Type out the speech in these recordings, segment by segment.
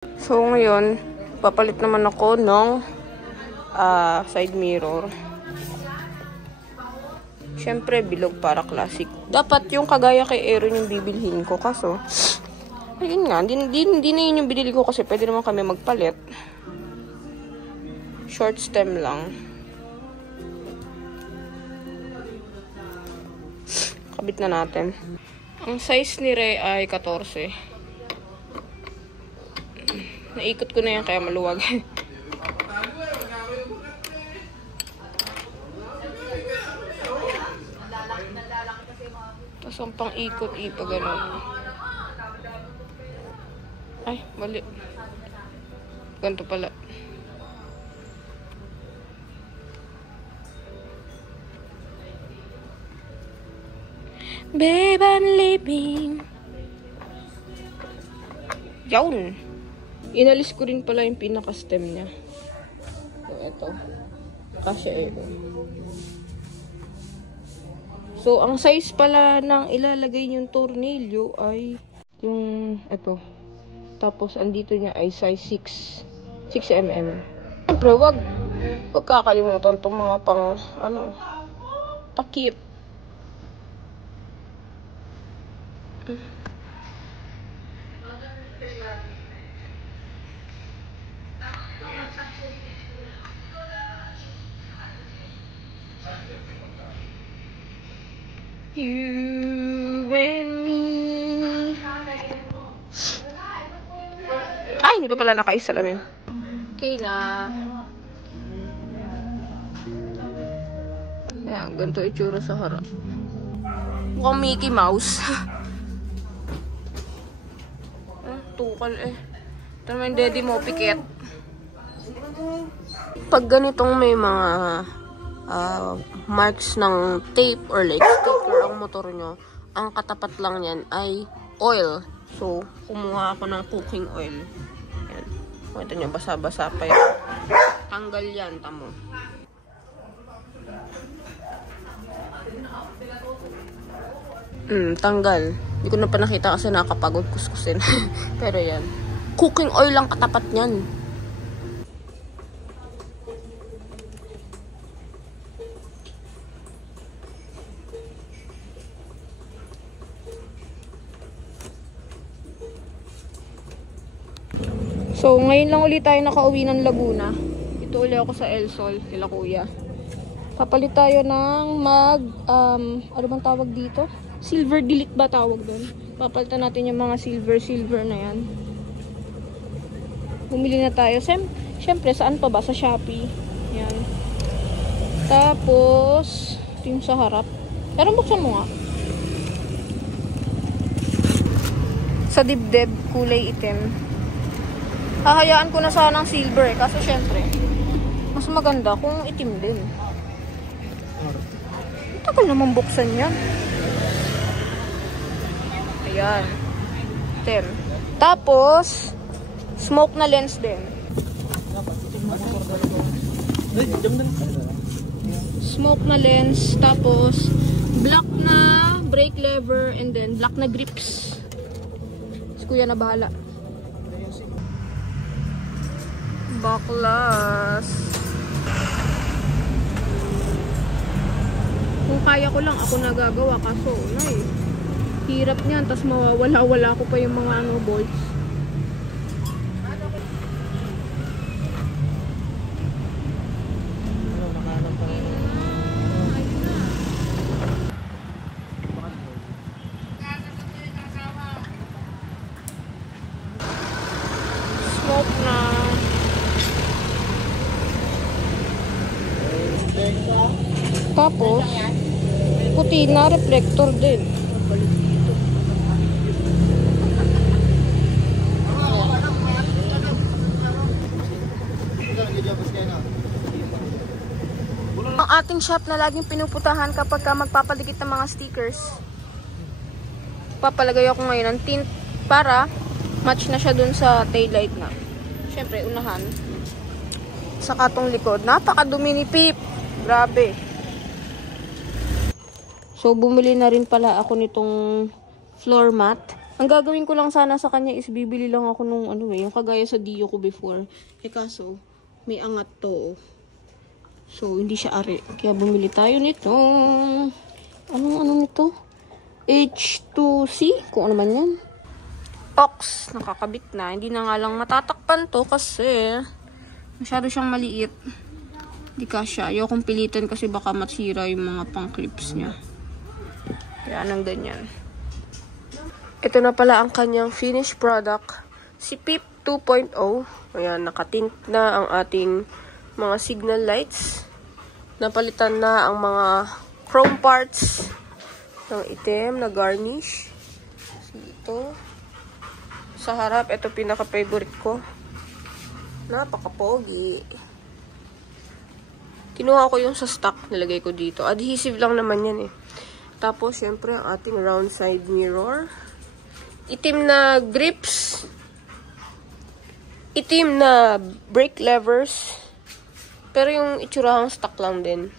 So, ngayon, papalit naman ako ng side mirror. Siyempre, bilog para classic. Dapat yung kagaya kay Aaron yung bibilhin ko. Kaso, ayun nga, hindi na yun yung binili ko kasi pwede naman kami magpalit. Short stem lang. Kabit na natin. Ang size ni Rey ay 14. Naikot ko na yan kaya maluwag. Tapos ang pang-ikot-ipa gano'n. Ay, mali. Ganito pala. Babe, I'm leaving. Yawn. Inalis ko rin pala yung pinaka-stem niya. So, ito. Kasya ito. So, ang size pala ng ilalagay yung tornilyo ay yung ito. Tapos, andito niya ay size 6 mm. Siyempre, wag kakalimutan itong mga pang, takip. You and me. Ay, hindi pa pala nakaisalamin. Okay na. Ayan, ganito itsura sa harap. Mukhang Mickey Mouse. Tukal eh. Ito naman yung daddy mo, pikit. Pag ganitong may mga marks ng tape or like sticker ang motor nyo, ang katapat lang yan ay oil. So, kumuha ako ng cooking oil. Yan. Ito nyo, basa-basa pa yan. Tanggal yan, tamo. Tanggal. Hindi ko na pa nakita kasi nakapagod kuskusin. Pero yan. Cooking oil lang katapat nyan. So, ngayon lang ulit tayo nakauwi ng Laguna. Ito ulit ako sa El Sol, kila kuya. Papalit tayo ng ano bang tawag dito? Silver delete ba tawag doon? Papalitan natin yung mga silver na yan. Bumili na tayo. Siyempre, saan pa ba? Sa Shopee. Yan. Tapos, ito yung sa harap. Pero buksan mo nga. Sa dibdib, kulay itim. Hahayaan ko na sana ng silver. Kaso, syempre, mas maganda kung itim din. Tagal naman buksan yan. Ayan. Itim. Tapos, smoke na lens din. Smoke na lens. Tapos, black na brake lever. And then, black na grips. Si kuya na bahala. Baklas. Kung kaya ko lang, ako nagagawa. Kaso, hirap niyan. Tapos mawawala-wala ko pa yung mga bolts. Smoke na. Tapos, puti na reflector din. Ang ating shop na laging pinuputahan kapag magpapadikit ng mga stickers. Papalagay ako ngayon ng tint para match na siya dun sa taillight na. Siyempre, unahan. Saka tong likod. Napakadumi ni Pip. Grabe. So, bumili na rin pala ako nitong floor mat Ang gagawin ko lang sana sa kanya is bibili lang ako nung ano yung kagaya sa Dio ko before. Kaso, may angat to. So, hindi siya ari. Kaya bumili tayo nito. Anong ano nito? H2C? Kung ano man yan. Ox. Nakakabit na. Hindi na nga lang matatakpan to kasi masyado siyang maliit. Hindi kasya. Ayokong pilitan kasi baka masira yung mga pang clips niya. Kaya nang ganyan. Ito na pala ang kanyang finished product. Si PIP 2.0. Ayan, nakatint na ang ating mga signal lights. Napalitan na ang mga chrome parts ng itim na garnish. Ito. Sa harap, ito pinaka-favorite ko. Napaka-pogi. Kinuha ko yung sa stock, nilagay ko dito. Adhesive lang naman yan eh. Tapos, syempre, ang ating round side mirror. Itim na grips. Itim na brake levers. Pero yung itsurahang stock lang din.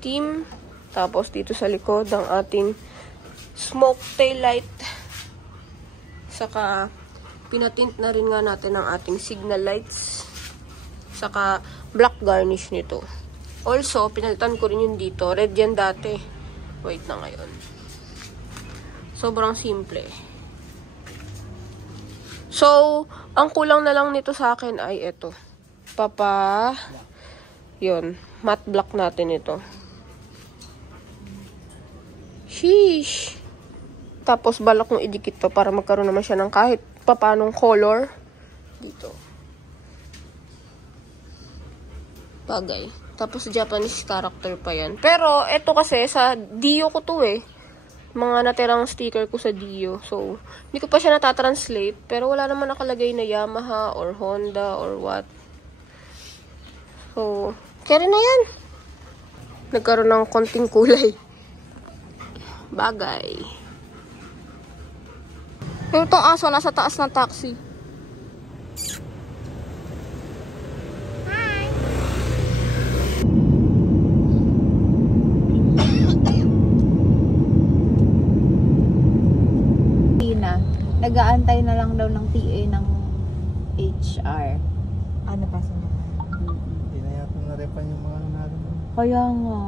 Itim. Tapos dito sa likod ang ating smoke tail light. Saka pinatint na rin nga natin ang ating signal lights. Saka black garnish nito. Also, pinalitan ko rin yung dito. Red yan dati. White na ngayon. Sobrang simple. So, ang kulang na lang nito sa akin ay ito. Yun. Matte black natin ito. Sheesh. Tapos, balak kong idikit to para magkaroon naman siya ng kahit papanong color. Dito. Bagay. Tapos, Japanese character pa yan. Pero, ito kasi, sa Dio ko to eh. Mga natirang sticker ko sa Dio. So, hindi ko pa siya natatranslate. Pero wala naman nakalagay na Yamaha or Honda or what. So, carry na yan. Nagkaroon ng konting kulay. Bagay. Yung itong aso nasa taas ng taxi. Nag-aantay na lang daw ng TA ng HR. Ano pa sa mga? Hindi na yata narepan yung mga narin. Kaya nga.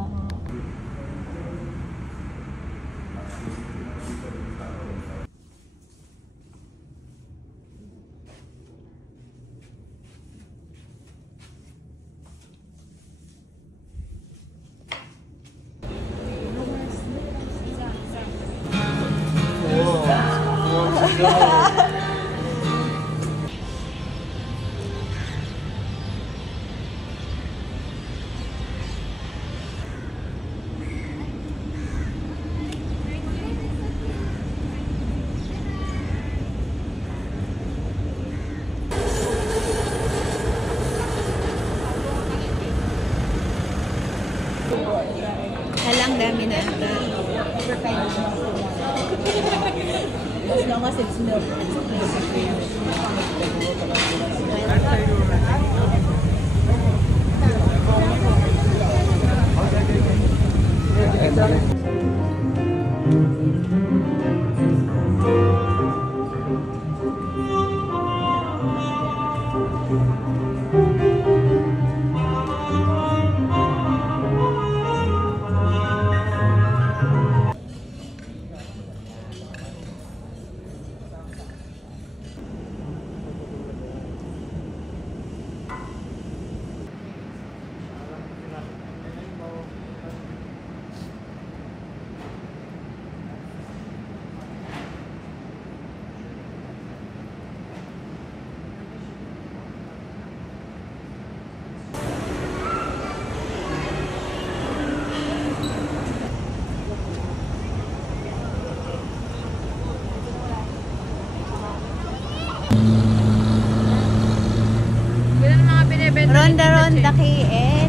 Halang dami na ata. As long as it's milk. Ronda-ronda KL.